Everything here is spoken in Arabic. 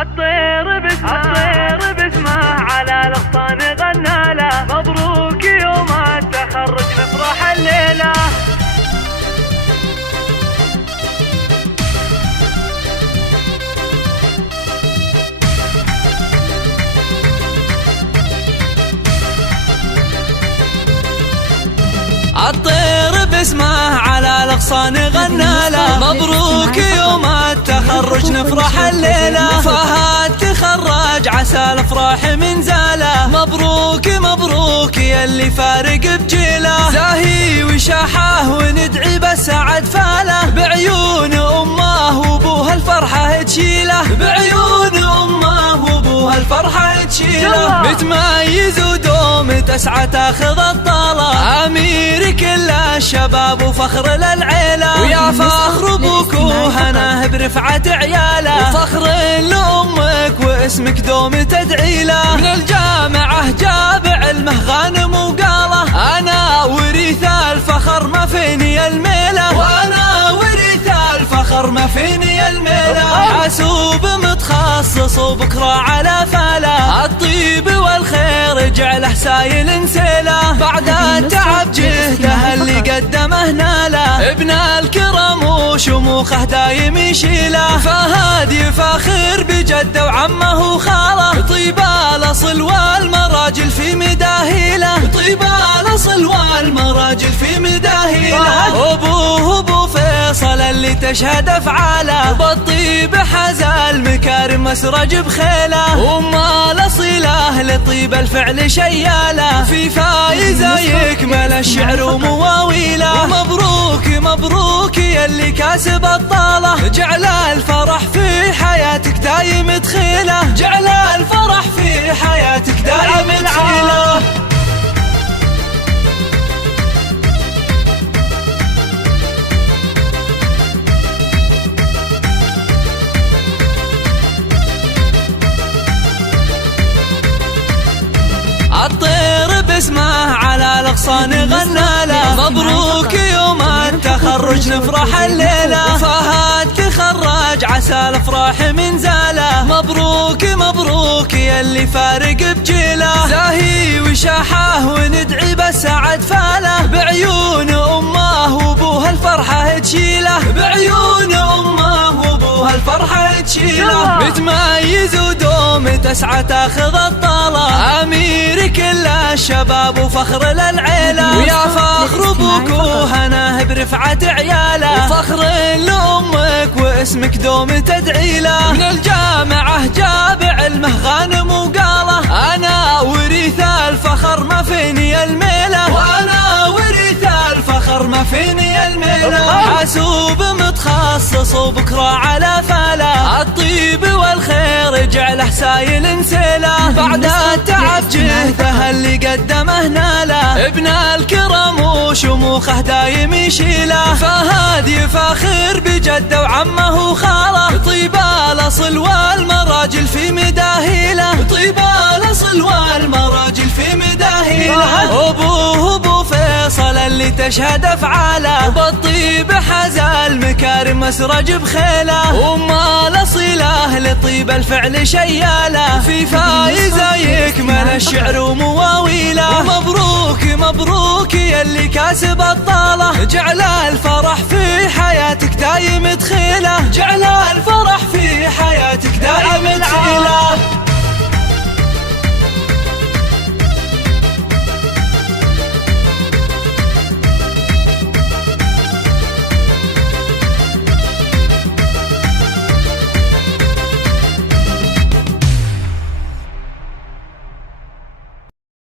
الطير باسمه على الاغصان غنى له، مبروك يوم التخرج نفرح الليله. الطير باسمه على الاغصان غنى له، مبروك يوم التخرج نفرح الليله. فهد تخرج عسى الافراح من زاله، مبروك مبروك يلي فارق بجيله. زاهي وشاحه وندعي بالسعد فاله، بعيون امه وابوها الفرحه تشيله، بعيون امه وابوها الفرحه تشيله. متميز ودوم تسعى تاخذ الطاله، امير كل الشباب وفخر للعيله. ويا فخر ابوك وهناه برفعه عياله، وفخر لامك واسمك دوم تدعي له. من الجامعه جاب علمه غانم وقاله، انا وريث الفخر ما فيني الميله، وانا وريث الفخر ما فيني الميله. حاسوب متخصص وبكره على فاله، الطيب والخير جعله سايل نسيله. بعد التعب جهده اللي قدمه ناله، ابن الكرم وشموخه دايم يشيله. فهد يفاخر بجده وعمه وخاله، طيب الاصل والمراجل في مداهيله، طيب الاصل والمراجل في مداهيله. ابوه ابو فيصل اللي تشهد افعاله، بالطيب حاز المكارم مسرج بخيله. وما الاصيله لطيب الفعل شياله، في فايزه يكمل الشعر ومواويله. ومبروك مبروك يلي كاسب الطاله، جعل الفرح في حياتك دايم تخيله، جعل الفرح في حياتك دايم تخيله. الطير باسمه على الاغصان غنى له، مبروك يوم التخرج نفرح الليله. فهد تخرج عسى الافراح من زاله، مبروك مبروك يلي فارق بجيله. زاهي وشاحه وندعي بالسعد فاله، بعيون امه وابوها الفرحه تشيله، بعيون امه وابوها الفرحه تشيله. متميز ودوم تسعى تاخذ الطاله، امير كل الشباب وفخر للعيله. ويا فخر ابوك وهناه برفعه عياله، وفخر لامك واسمك دوم تدعي له. من الجامعه جاب علمه غانم وقاله، انا وريث الفخر ما فيني الميله، وانا وريث الفخر ما فيني الميله. حاسوب متخصص وبكره على فاله، الطيب والخير جعله سايل نسيله. بعد التعب جهده اللي قدمه ناله، ابن الكرم وشموخه دايم يشيله. فهد يفاخر بجده وعمه وخاله، طيب الاصل والمراجل في مداهيله، طيب الاصل والمراجل في مداهيله. ابوه ابو فيصل اللي تشهد افعاله، بالطيب حاز المكارم مسرج بخيله. وما الاصيله لطيب الفعل شياله، في فايزه يكمل الشعر ومواويله. ومبروك مبروك يلي كاسب الطاله، جعل الفرح في حياتك دايم تخيله، جعل